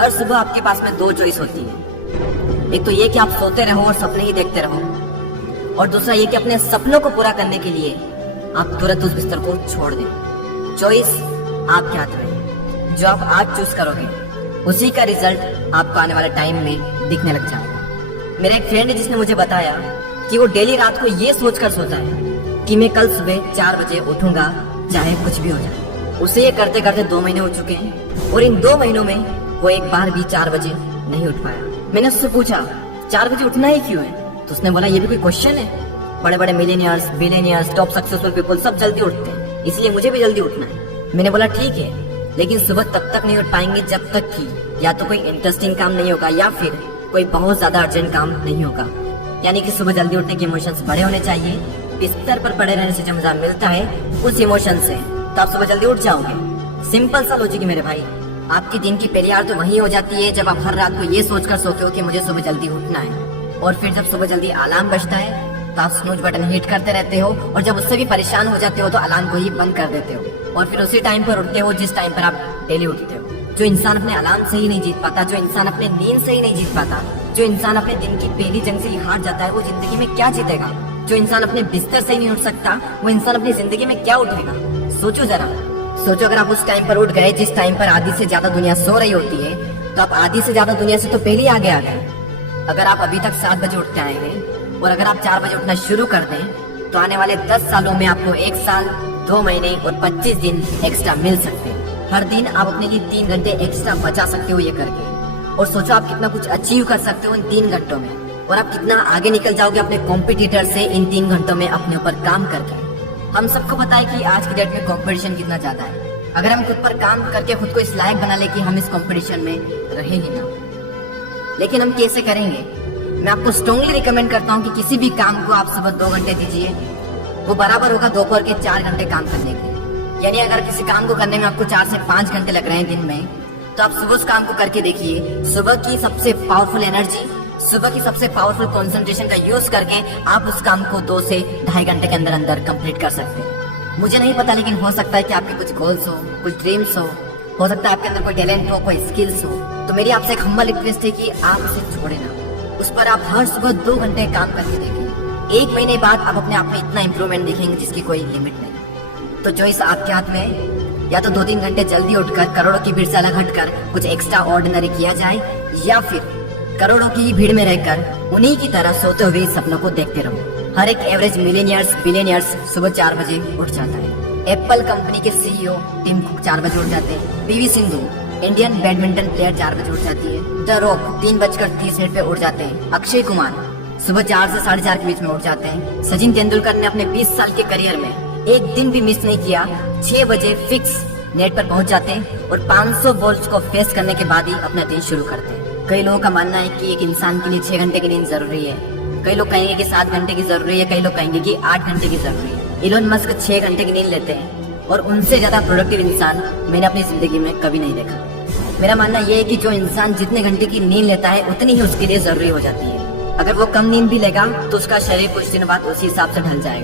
हर सुबह आपके पास में दो चॉइस होती है। एक तो ये कि आप सोते रहो और सपने ही देखते रहो, और दूसरा ये कि अपने सपनों को पूरा करने के लिए आप तुरंत उस बिस्तर को छोड़ दें। चॉइस आपके हाथ में है। जो आप आज चूज करोगे उसी का रिजल्ट आपको आने वाले टाइम में दिखने लग जाएगा। मेरा एक फ्रेंड है जिसने मुझे बताया कि वो डेली रात को ये सोचकर सोता है कि मैं कल सुबह 4 बजे उठूंगा चाहे कुछ भी हो जाए। उसे ये करते करते 2 महीने हो चुके हैं और इन 2 महीनों में वो एक बार भी 4 बजे नहीं उठ पाया। मैंने उससे पूछा 4 बजे उठना ही क्यों है, तो उसने बोला ये भी कोई क्वेश्चन है? बड़े बड़े millionaires, billionaires, top successful people सब जल्दी उठते हैं, इसलिए मुझे भी जल्दी उठना है। मैंने बोला ठीक है, लेकिन सुबह तब तक नहीं उठ पाएंगे जब तक कि या तो कोई इंटरेस्टिंग काम नहीं होगा या फिर कोई बहुत ज्यादा अर्जेंट काम नहीं होगा। यानी कि सुबह जल्दी उठने के इमोशंस बड़े होने चाहिए। बिस्तर पर पड़े रहने से जो मजा मिलता है उस इमोशन से, तो आप सुबह जल्दी उठ जाओगे। सिंपल सा लॉजिक है मेरे भाई। आपकी दिन की पहली यार तो वही हो जाती है जब आप हर रात को ये सोचकर सोते हो कि मुझे सुबह जल्दी उठना है, और फिर जब सुबह जल्दी अलार्म बजता है तो आप स्नूज बटन हिट करते रहते हो, और जब उससे भी परेशान हो जाते हो तो अलार्म को ही बंद कर देते हो, और फिर उसी टाइम पर उठते हो जिस टाइम पर आप डेली उठते हो। जो इंसान अपने अलार्म से ही नहीं जीत पाता, जो इंसान अपने नींद से ही नहीं जीत पाता, जो इंसान अपने दिन की पहली जंग से ही हार जाता है, वो जिंदगी में क्या जीतेगा? जो इंसान अपने बिस्तर से ही नहीं उठ सकता, वो इंसान अपनी जिंदगी में क्या उठेगा? सोचो जरा, सोचो अगर आप उस टाइम पर उठ गए जिस टाइम पर आधी से ज्यादा दुनिया सो रही होती है, तो आप आधी से ज्यादा दुनिया से तो पहले ही आगे आ गए। अगर आप अभी तक 7 बजे उठते आए हैं और अगर आप 4 बजे उठना शुरू कर दें तो आने वाले 10 सालों में आपको 1 साल, 2 महीने और 25 दिन एक्स्ट्रा मिल सकते हैं। हर दिन आप अपने लिए 3 घंटे एक्स्ट्रा बचा सकते हो ये करके, और सोचो आप कितना कुछ अचीव कर सकते हो इन 3 घंटों में, और आप कितना आगे निकल जाओगे अपने कॉम्पिटिटर से इन 3 घंटों में अपने ऊपर काम करके। हम सबको पता है कि आज की डेट में कंपटीशन कितना ज्यादा है। अगर हम खुद पर काम करके खुद को इस लायक बना ले कि हम इस कंपटीशन में रहे ही ना, लेकिन हम कैसे करेंगे? मैं आपको स्ट्रांगली रिकमेंड करता हूँ कि किसी भी काम को आप सुबह 2 घंटे दीजिए, वो बराबर होगा दोपहर के 4 घंटे काम करने के। यानी अगर किसी काम को करने में आपको 4 से 5 घंटे लग रहे हैं दिन में, तो आप सुबह उस काम को करके देखिए। सुबह की सबसे पावरफुल एनर्जी, सुबह की सबसे पावरफुल कंसंट्रेशन का यूज करके आप उस काम को 2 से 2.5 घंटे के अंदर अंदर कंप्लीट कर सकते हैं। मुझे नहीं पता, लेकिन हो सकता है कि आपके कुछ गोल्स कुछ ड्रीम्स हो सकता है आपके अंदर कोई टैलेंट हो, कोई स्किल्स हो, तो मेरी आपसे एक हम्बल रिक्वेस्ट है कि आप उसे छोड़े ना। उस पर आप हर सुबह 2 घंटे काम करके देखें। 1 महीने बाद आप अपने आप में इतना इंप्रूवमेंट देखेंगे जिसकी कोई लिमिट नहीं। तो चॉइस आपके हाथ में है, या तो 2-3 घंटे जल्दी उठकर करोड़ों की भीड़ से अलग हटकर कुछ एक्स्ट्रा ऑर्डिनरी किया जाए, या फिर करोड़ों की भीड़ में रहकर उन्हीं की तरह सोते हुए सपनों को देखते रहो। हर एक एवरेज मिलियनियर्स, बिलियनियर्स सुबह 4 बजे उठ जाता है। एप्पल कंपनी के सीईओ टिम कुक 4 बजे उठ जाते हैं। PV Sindhu Indian badminton player 4 बजे उठ जाती है। द रॉक 3:30 पे उठ जाते हैं। अक्षय कुमार सुबह 4 से 4:30 के बीच में उठ जाते हैं। सचिन तेंदुलकर ने अपने 20 साल के करियर में एक दिन भी मिस नहीं किया, 6 बजे फिक्स नेट पर पहुंच जाते हैं और 500 बॉल्स को फेस करने के बाद ही अपना दिन शुरू करते हैं। कई लोगों का मानना है कि एक इंसान के लिए 6 घंटे की नींद जरूरी है, कई लोग कहेंगे कि 7 घंटे की जरूरी है, कई लोग कहेंगे कि 8 घंटे की जरूरी है। इलोन मस्क 6 घंटे की नींद लेते हैं, और उनसे ज्यादा प्रोडक्टिव इंसान मैंने अपनी जिंदगी में कभी नहीं देखा। मेरा मानना यह है कि जो इंसान जितने घंटे की नींद लेता है उतनी ही उसके लिए जरूरी हो जाती है। अगर वो कम नींद भी लेगा तो उसका शरीर कुछ दिन बाद उसी हिसाब से ढल जाएगा।